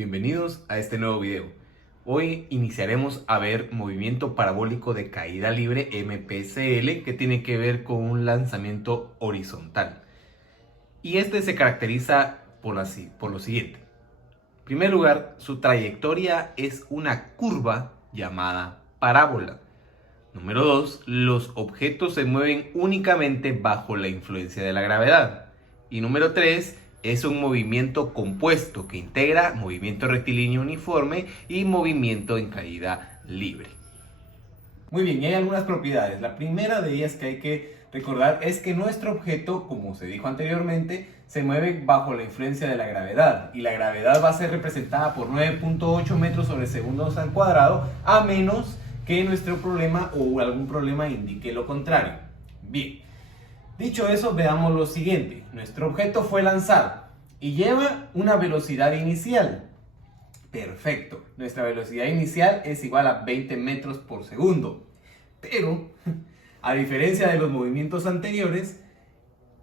Bienvenidos a este nuevo video. Hoy iniciaremos a ver movimiento parabólico de caída libre MPCL, que tiene que ver con un lanzamiento horizontal. Y este se caracteriza por lo siguiente. En primer lugar, su trayectoria es una curva llamada parábola. Número 2, los objetos se mueven únicamente bajo la influencia de la gravedad. Y número 3, es un movimiento compuesto que integra movimiento rectilíneo uniforme y movimiento en caída libre. Muy bien, y hay algunas propiedades. La primera de ellas que hay que recordar es que nuestro objeto, como se dijo anteriormente, se mueve bajo la influencia de la gravedad. Y la gravedad va a ser representada por 9.8 metros sobre segundos al cuadrado, a menos que nuestro problema o algún problema indique lo contrario. Bien, dicho eso, veamos lo siguiente. Nuestro objeto fue lanzado y lleva una velocidad inicial. Perfecto, nuestra velocidad inicial es igual a 20 metros por segundo. Pero, a diferencia de los movimientos anteriores,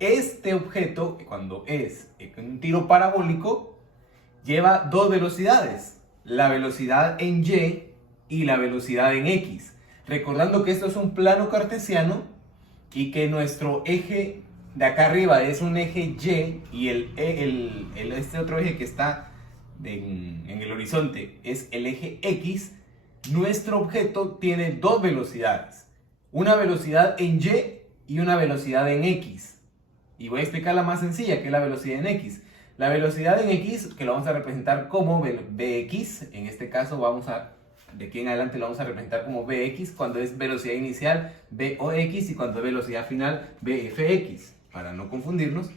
este objeto, cuando es un tiro parabólico, lleva dos velocidades. La velocidad en Y y la velocidad en X. Recordando que esto es un plano cartesiano y que nuestro eje de acá arriba es un eje Y y este otro eje que está en el horizonte es el eje X. Nuestro objeto tiene dos velocidades, una velocidad en Y y una velocidad en X. Y voy a explicar la más sencilla, que es la velocidad en X. La velocidad en X, que lo vamos a representar como Bx, en este caso de aquí en adelante lo vamos a representar como Bx, cuando es velocidad inicial Box y cuando es velocidad final Bfx, para no confundirnos.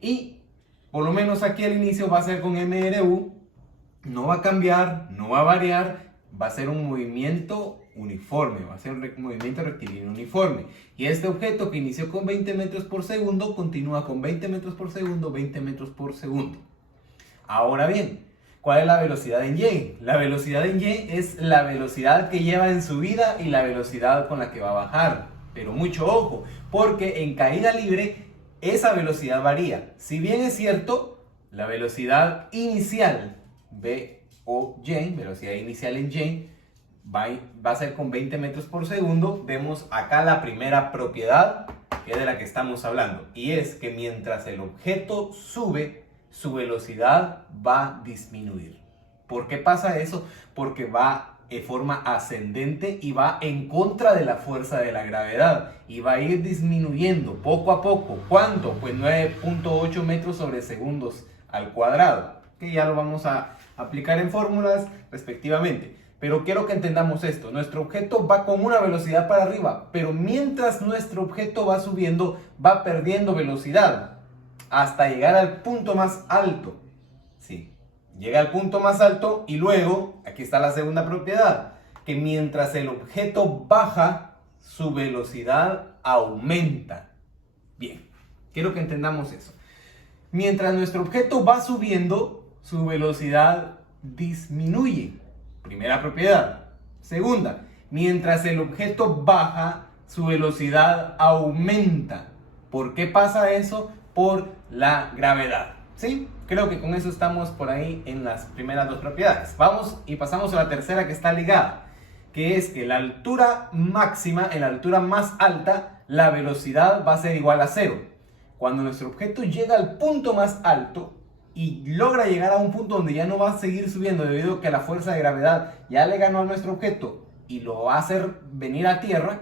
Y por lo menos aquí al inicio va a ser con MRU, no va a cambiar, no va a variar, va a ser un movimiento uniforme, va a ser un movimiento rectilíneo uniforme. Y este objeto que inició con 20 metros por segundo, continúa con 20 metros por segundo, 20 metros por segundo. Ahora bien, ¿cuál es la velocidad en Y? La velocidad en Y es la velocidad que lleva en subida y la velocidad con la que va a bajar. Pero mucho ojo, porque en caída libre esa velocidad varía. Si bien es cierto, la velocidad inicial VOY, velocidad inicial en Y, va a ser con 20 metros por segundo. Vemos acá la primera propiedad, que es de la que estamos hablando. Y es que mientras el objeto sube, su velocidad va a disminuir. ¿Por qué pasa eso? Porque va de forma ascendente y va en contra de la fuerza de la gravedad. Y va a ir disminuyendo poco a poco. ¿Cuánto? Pues 9.8 metros sobre segundos al cuadrado. Que ya lo vamos a aplicar en fórmulas respectivamente. Pero quiero que entendamos esto. Nuestro objeto va con una velocidad para arriba. Pero mientras nuestro objeto va subiendo, va perdiendo velocidad hasta llegar al punto más alto. Sí, llega al punto más alto y luego, aquí está la segunda propiedad, que mientras el objeto baja, su velocidad aumenta. Bien, quiero que entendamos eso. Mientras nuestro objeto va subiendo, su velocidad disminuye. Primera propiedad. Segunda, mientras el objeto baja, su velocidad aumenta. ¿Por qué pasa eso? Por la gravedad. ¿Sí? Creo que con eso estamos por ahí en las primeras dos propiedades. Vamos y pasamos a la tercera que está ligada, que es que la altura máxima, en la altura más alta, la velocidad va a ser igual a cero. Cuando nuestro objeto llega al punto más alto y logra llegar a un punto donde ya no va a seguir subiendo debido a que la fuerza de gravedad ya le ganó a nuestro objeto y lo va a hacer venir a tierra,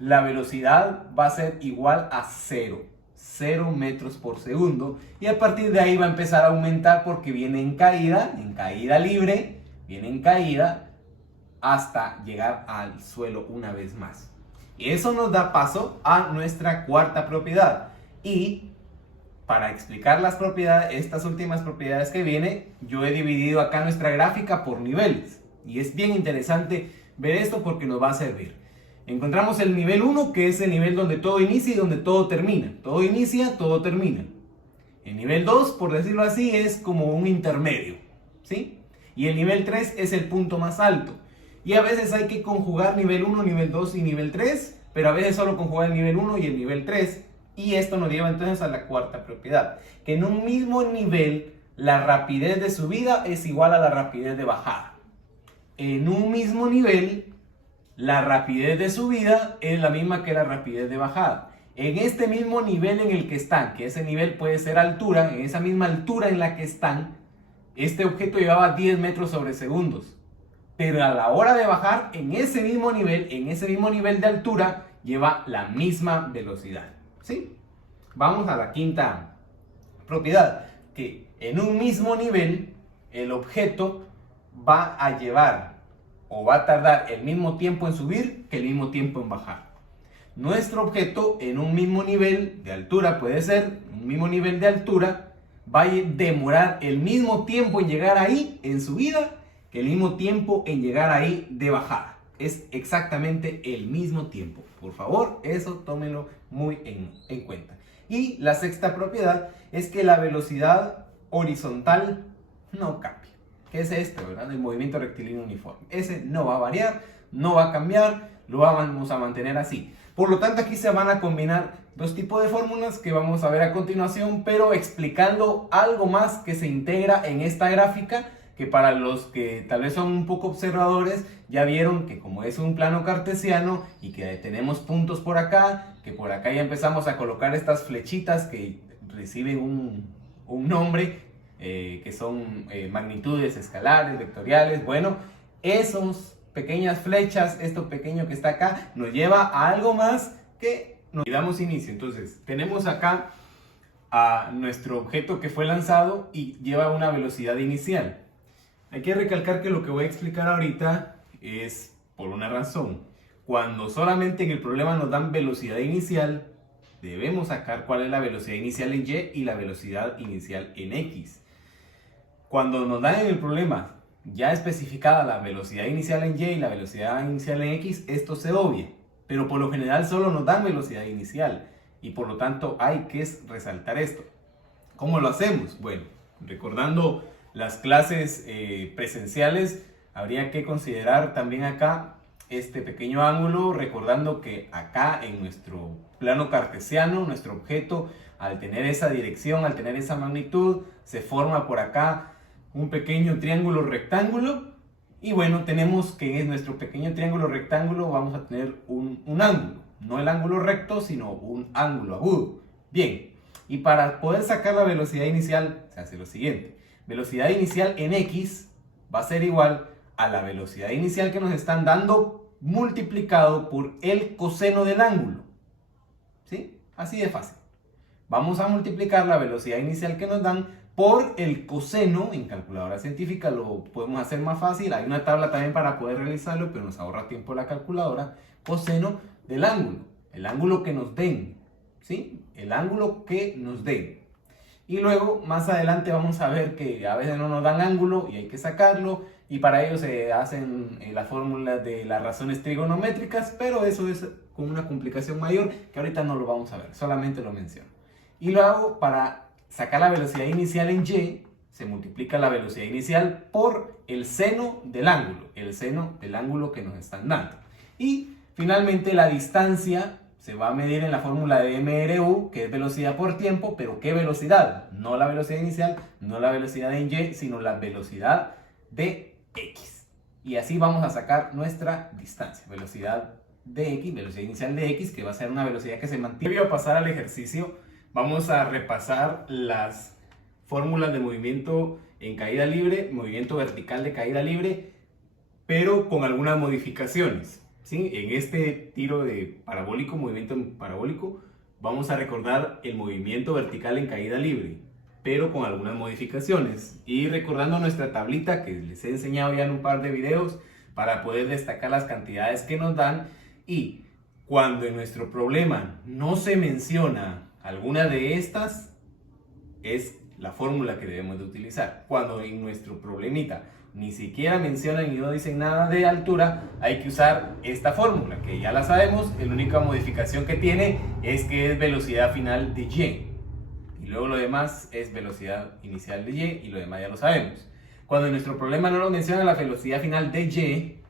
la velocidad va a ser igual a cero. 0 metros por segundo, y a partir de ahí va a empezar a aumentar porque viene en caída libre, viene en caída hasta llegar al suelo una vez más. Y eso nos da paso a nuestra cuarta propiedad. Y para explicar las propiedades, estas últimas propiedades que viene, yo he dividido acá nuestra gráfica por niveles. Y es bien interesante ver esto porque nos va a servir. Encontramos el nivel 1, que es el nivel donde todo inicia y donde todo termina. Todo inicia, todo termina. El nivel 2, por decirlo así, es como un intermedio, ¿sí? Y el nivel 3 es el punto más alto. Y a veces hay que conjugar nivel 1, nivel 2 y nivel 3, pero a veces solo conjugar el nivel 1 y el nivel 3. Y esto nos lleva entonces a la cuarta propiedad, que en un mismo nivel la rapidez de subida es igual a la rapidez de bajada. En un mismo nivel, la rapidez de subida es la misma que la rapidez de bajada. En este mismo nivel en el que están, que ese nivel puede ser altura, en esa misma altura en la que están, este objeto llevaba 10 metros sobre segundos. Pero a la hora de bajar, en ese mismo nivel de altura, lleva la misma velocidad. ¿Sí? Vamos a la quinta propiedad, que en un mismo nivel, el objeto va a llevar o va a tardar el mismo tiempo en subir que el mismo tiempo en bajar. Nuestro objeto en un mismo nivel de altura, puede ser un mismo nivel de altura, va a demorar el mismo tiempo en llegar ahí en subida que el mismo tiempo en llegar ahí de bajada. Es exactamente el mismo tiempo. Por favor, eso tómenlo muy en cuenta. Y la sexta propiedad es que la velocidad horizontal no cambia. ¿Qué es esto, verdad? El movimiento rectilíneo uniforme. Ese no va a variar, no va a cambiar, lo vamos a mantener así. Por lo tanto, aquí se van a combinar dos tipos de fórmulas que vamos a ver a continuación, pero explicando algo más que se integra en esta gráfica, que para los que tal vez son un poco observadores, ya vieron que como es un plano cartesiano y que tenemos puntos por acá, que por acá ya empezamos a colocar estas flechitas que reciben un nombre, que son magnitudes escalares, vectoriales. Bueno, esos pequeñas flechas, esto pequeño que está acá, nos lleva a algo más que nos damos inicio. Entonces, tenemos acá a nuestro objeto que fue lanzado y lleva una velocidad inicial. Hay que recalcar que lo que voy a explicar ahorita es por una razón. Cuando solamente en el problema nos dan velocidad inicial, debemos sacar cuál es la velocidad inicial en Y y la velocidad inicial en X. Cuando nos dan en el problema ya especificada la velocidad inicial en Y y la velocidad inicial en X, esto se obvia. Pero por lo general solo nos dan velocidad inicial y por lo tanto hay que resaltar esto. ¿Cómo lo hacemos? Bueno, recordando las clases presenciales, habría que considerar también acá este pequeño ángulo, recordando que acá en nuestro plano cartesiano, nuestro objeto, al tener esa dirección, al tener esa magnitud, se forma por acá un pequeño triángulo rectángulo. Y bueno, tenemos que en nuestro pequeño triángulo rectángulo vamos a tener un ángulo, no el ángulo recto, sino un ángulo agudo. Bien, y para poder sacar la velocidad inicial, se hace lo siguiente. Velocidad inicial en X va a ser igual a la velocidad inicial que nos están dando multiplicado por el coseno del ángulo. ¿Sí? Así de fácil. Vamos a multiplicar la velocidad inicial que nos dan por el coseno. En calculadora científica lo podemos hacer más fácil. Hay una tabla también para poder realizarlo, pero nos ahorra tiempo la calculadora. Coseno del ángulo. El ángulo que nos den. ¿Sí? El ángulo que nos den. Y luego, más adelante vamos a ver que a veces no nos dan ángulo y hay que sacarlo. Y para ello se hacen las fórmulas de las razones trigonométricas, pero eso es con una complicación mayor que ahorita no lo vamos a ver, solamente lo menciono. Y luego, para sacar la velocidad inicial en Y, se multiplica la velocidad inicial por el seno del ángulo que nos están dando. Y finalmente la distancia se va a medir en la fórmula de mRU, que es velocidad por tiempo, pero ¿qué velocidad? No la velocidad inicial, no la velocidad en Y, sino la velocidad de X. Y así vamos a sacar nuestra distancia, velocidad de X, velocidad inicial de X, que va a ser una velocidad que se mantiene. Previo a pasar al ejercicio, vamos a repasar las fórmulas de movimiento en caída libre, movimiento vertical de caída libre, pero con algunas modificaciones. ¿Sí? En este tiro de parabólico, movimiento parabólico, vamos a recordar el movimiento vertical en caída libre, pero con algunas modificaciones. Y recordando nuestra tablita que les he enseñado ya en un par de videos para poder destacar las cantidades que nos dan. Y cuando en nuestro problema no se menciona alguna de estas, es la fórmula que debemos de utilizar. Cuando en nuestro problemita ni siquiera mencionan y no dicen nada de altura, hay que usar esta fórmula, que ya la sabemos. La única modificación que tiene es que es velocidad final de Y. Y luego lo demás es velocidad inicial de Y, y lo demás ya lo sabemos. Cuando en nuestro problema no nos menciona la velocidad final de Y,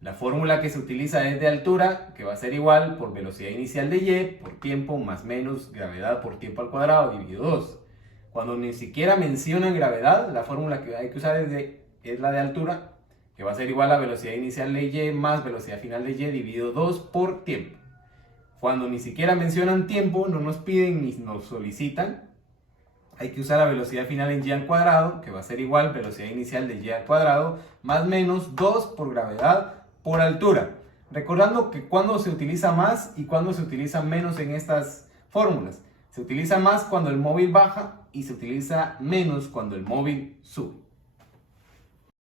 la fórmula que se utiliza es de altura, que va a ser igual por velocidad inicial de Y, por tiempo, más menos gravedad por tiempo al cuadrado, dividido 2. Cuando ni siquiera mencionan gravedad, la fórmula que hay que usar es la de altura, que va a ser igual a velocidad inicial de y más velocidad final de y dividido 2 por tiempo. Cuando ni siquiera mencionan tiempo, no nos piden ni nos solicitan, hay que usar la velocidad final en y al cuadrado, que va a ser igual velocidad inicial de y al cuadrado, más menos 2 por gravedad por altura. Recordando que cuando se utiliza más y cuando se utiliza menos en estas fórmulas. Se utiliza más cuando el móvil baja y se utiliza menos cuando el móvil sube.